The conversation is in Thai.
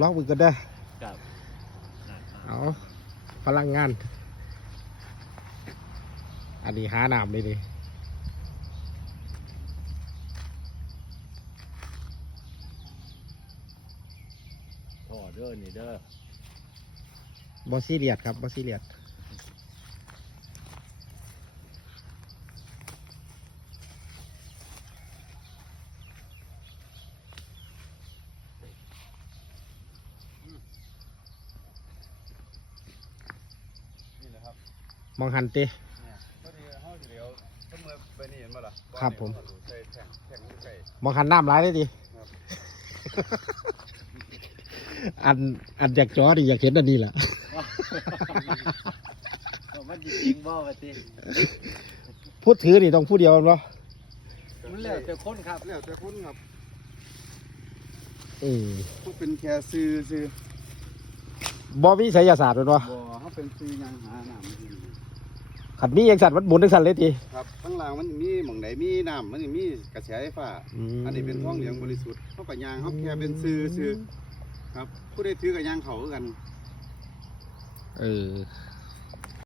ลองมือกันได้อครับเอาพลังงาน อันนี้หาน้ำเลยดิพ่อเด้อนี่เด้อบอซีเรียสครับบอซีเรียส นี่นะครับ มองหันเตะเนี่ยพอดีเฮาสิเดี๋ยวเพิ่นเมื่อไปนี่เห็นบ่ล่ะครับผม ใส่แท่งแท่งอยู่ใส่มองหันน้ำร้ายเลยดิครับอันอันอยากจอดิอยากเห็นอันนี้แหละก็มันจริงบ่ว่าติพูดถือนี่ต้องพูดเดียวกันวะมันแล้วแต่คนครับแล้วแต่คุณครับเออเขาเป็นแค่ซื้อซื้อบอมีไสยศาสตร์เป็นวะบ่ เขาเป็นซื้อยังหาน้ำกินขันมียังสัตว์มันหมุนทั้งสันเลยทีครับข้างล่างมันมีหม่องใดมีน้ำมันสิมีกระแสไฟฟ้า อันนี้เป็นท้องเหลืองบริสุทธิ์เขากับยางเขาแค่เป็นซื้อซื้อครับ ผู้ใดถือกับยางเขาคือกัน เออ